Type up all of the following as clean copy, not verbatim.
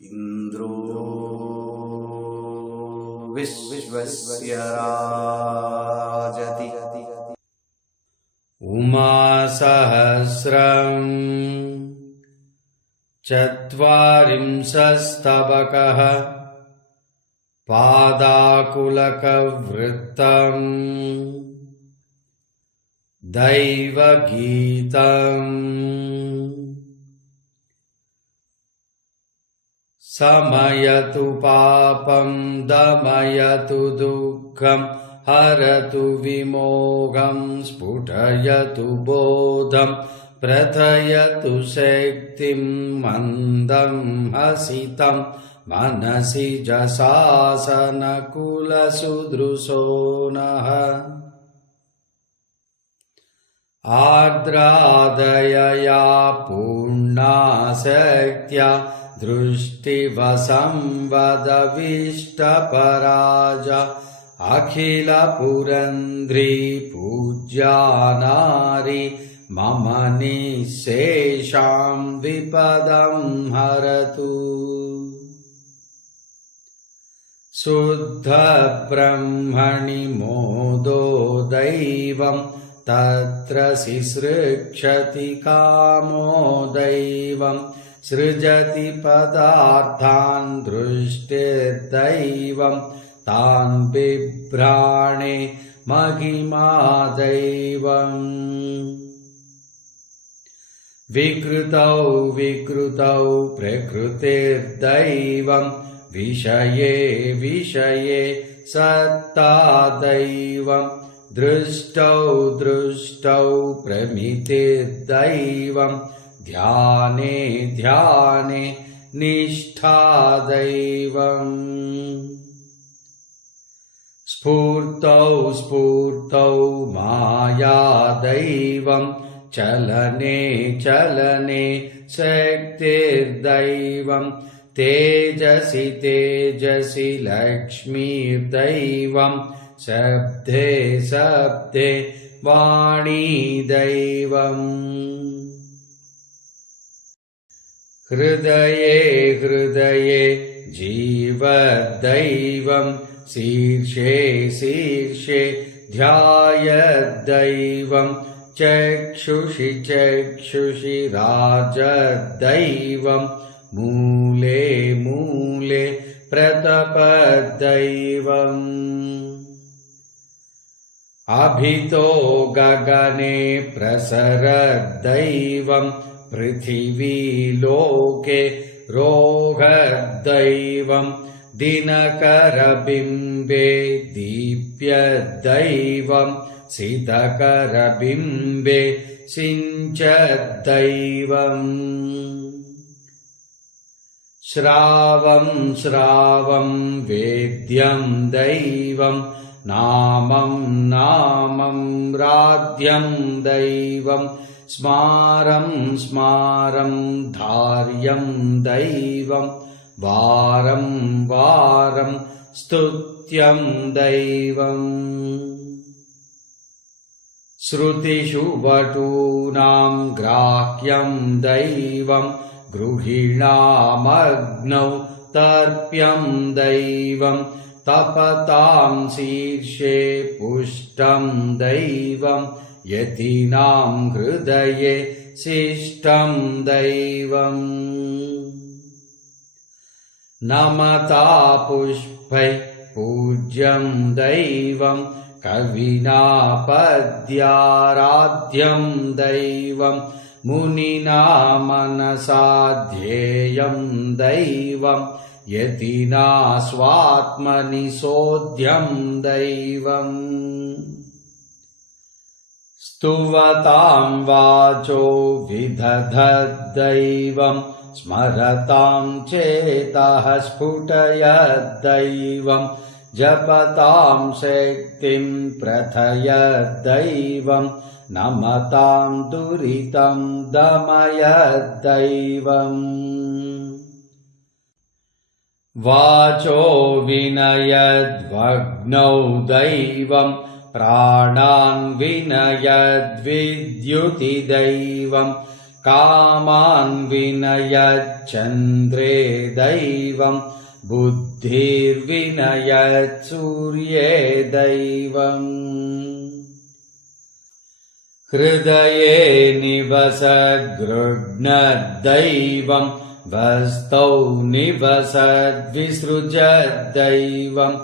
इन्द्रो विश्वस्य राजति उमासहस्रम् चत्वारिंशस्तबकः पादाकुलकवृत्तम् दैवगीतम् समयतु पापं दमयतु दुःखं हरतु विमोहं स्फुटयतु बोधं प्रथयतु शक्तिं मन्दं हसितं मनसि जशासनकुलसुदृशो नः आर्द्रादयया पूर्णाशक्त्या दृष्टिवसंवदविष्टपराज अखिलपुरन्ध्री पूज्या नारी मम निःशेषां विपदं हरतु शुद्धब्रह्मणि मोदो दैवं तत्र सिसृक्षति कामो दैवम् सृजति पदार्थान् दृष्टिर्दैवं तान् बिभ्राणे महिमा दैवम् विकृतौ प्रकृतिर्दैवं विषये विषये सत्ता दैवं दृष्टौ प्रमितिर्दैवम् ध्याने ध्याने निष्ठा दैवम् स्फूर्तौ माया दैवं चलने चलने शक्तिर्दैवं तेजसि लक्ष्मीर्दैवं शब्दे वाणी दैवम् हृदये जीवदैवं शीर्षे ध्यायदैवं चक्षुषि राजदैवं मूले प्रतपदैवम् अभितो गगने प्रसरदैवं पृथिवीलोके रोहदैवं दिनकरबिम्बे दीप्यदैवं सितकरबिम्बे सिञ्चदैवम् श्रावं वेद्यं दैवं नामं राध्यं दैवं स्मारं धार्यं दैवं वारं स्तुत्यं दैवम् श्रुतिषु वटूनां ग्राह्यं दैवं गृहीणामग्नौ तर्प्यं दैवं तपतां शीर्षे पुष्टं दैवं यतीनां हृदये शिष्टं दैवम् नमता पुष्पै पूज्यं दैवं कविना पद्याराध्यं दैवं मुनिना मनसा ध्येयं दैवं यतिना स्वात्मनि सोध्यं दैवम् स्तुवतां वाचो विदधद्दैवं स्मरतां चेतः स्फुटयद्दैवं जपतां शक्तिं प्रथयद्दैवं नमतां दुरितं दमयद्दैवम् वाचो विनयद्वग्नौ दैवं प्राणान् विनयद्विद्युति दैवं कामान् विनयच्चन्द्रे दैवम् बुद्धिर्विनयत्सूर्ये दैवम् हृदये निवसद्गृह्णद्दैवम् वस्तौ निवसद्विसृजद्दैवम्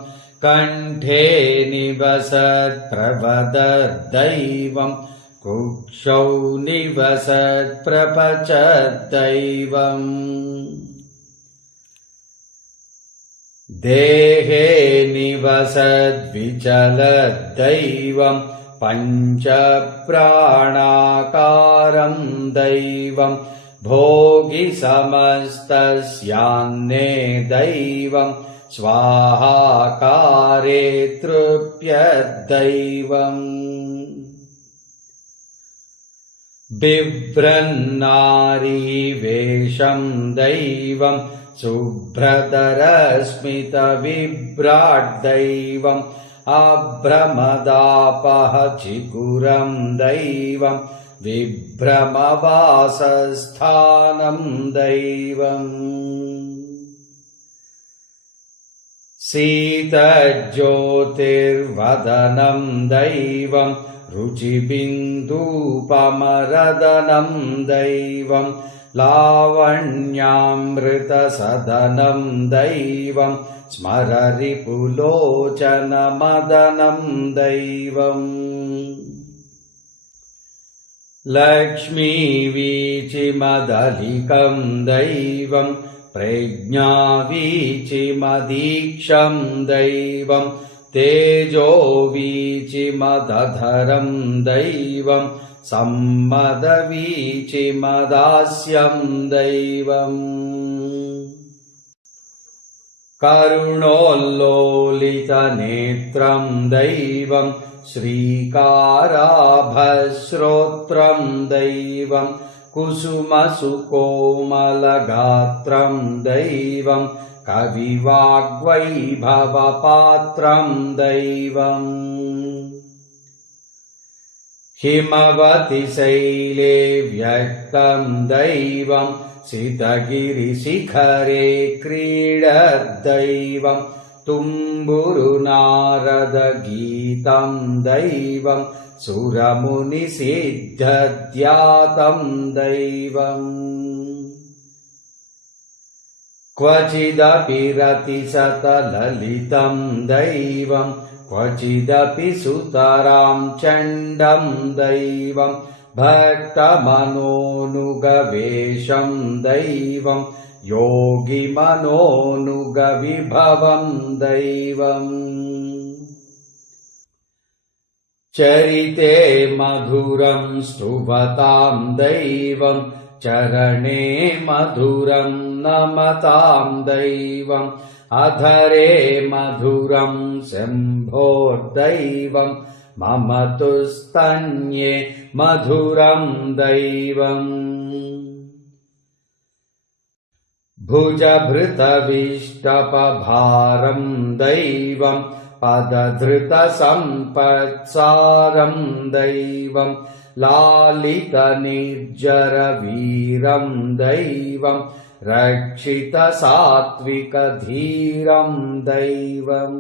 कण्ठे निवसत्प्रवदद्दैवम् कुक्षौ निवसत्प्रपचद्दैवम् देहे निवसद्विचलद्दैवम् पञ्चप्राणाकारम् दैवम् भोगि समस्तस्यान्ने दैवम् स्वाहाकारे तृप्यद्दैवम् बिभ्रन्नारीवेषम् दैवम् शुभ्रतरस्मितविभ्राट्दैवम् अभ्रमदापहचिकुरम् दैवम् विभ्रमवासस्थानम् दैवम् शीतज्योतिर्वदनम् दैवम् रुचिबिन्दूपमरदनम् दैवम् लावण्यामृतसदनम् दैवम् स्मररिपुलोचनमदनम् दैवम् लक्ष्मीवीचिमदलिकम् दैवम् प्रज्ञावीचिमदीक्षम् दैवम् तेजोवीचिमदधरम् दैवम् सम्मदवीचिमदास्यम् दैवम् करुणोल्लोलितनेत्रम् दैवम् श्रीकाराभश्रोत्रम् दैवम् कुसुमसुकोमलगात्रम् दैवम् कविवाग्वैभवपात्रम् दैवम् हिमवतिशैले व्यक्तम् दैवम् सितगिरिशिखरे क्रीडद्दैवम् तुम्बुरुनारदगीतम् दैवम् सुरमुनिसिद्धध्यातम् दैवम् क्वचिदपि रतिशतललितम् दैवम् क्वचिदपि सुतराम् चण्डम् दैवम् भक्तमनोनुगवेशम् दैवम् योगिमनोनुगविभवम् दैवम् चरिते मधुरम् स्तुवताम् दैवम् चरणे मधुरम् नमताम् दैवम् अधरे मधुरम् शम्भोर्दैवम् मम तु स्तन्ये मधुरम् दैवम् भुजभृतविष्टपभारम् दैवम् पदधृतसम्पत्सारम् दैवम् लालितनिर्जरवीरम् दैवम् रक्षितसात्विकधीरम् दैवम्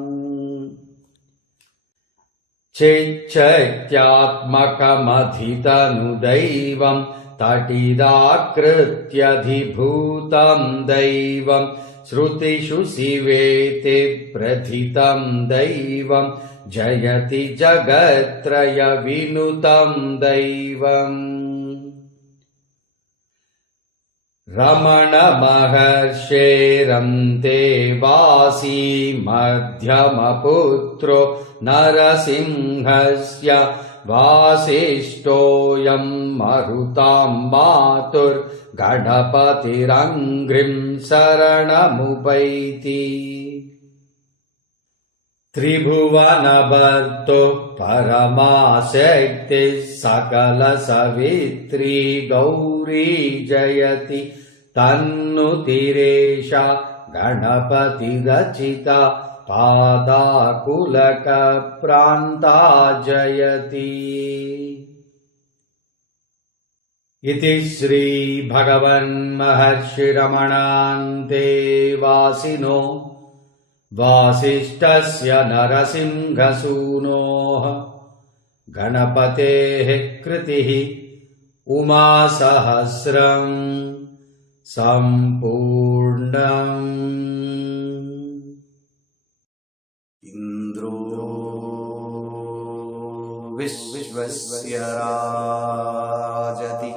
चिच्छक्त्यात्मकमधितनुदैवम् तटिदाकृत्यधिभूतम् दैवम् श्रुतिषु शिवेति प्रथितम् दैवम् जयति जगत्त्रयविनुतम् दैवम् रमणमहर्षेरन्ते वासी मध्यमपुत्रो नरसिंहस्य वासिष्ठोऽयम् मरुताम् मातुर्गणपतिरङ्घ्रिम् शरणमुपैति त्रिभुवनभर्तुः परमाशक्तिः सकलसवित्री गौरी जयति तन्नुतिरेषा गणपतिरचिता पादाकुलकप्रान्ता जयति इति श्रीभगवन्महर्षिरमणान्ते वासिनो वासिष्ठस्य नरसिंहसूनोः गणपतेः कृतिः उमासहस्रम् सम्पूर्णम्। इन्द्रो विश्वस्य राजति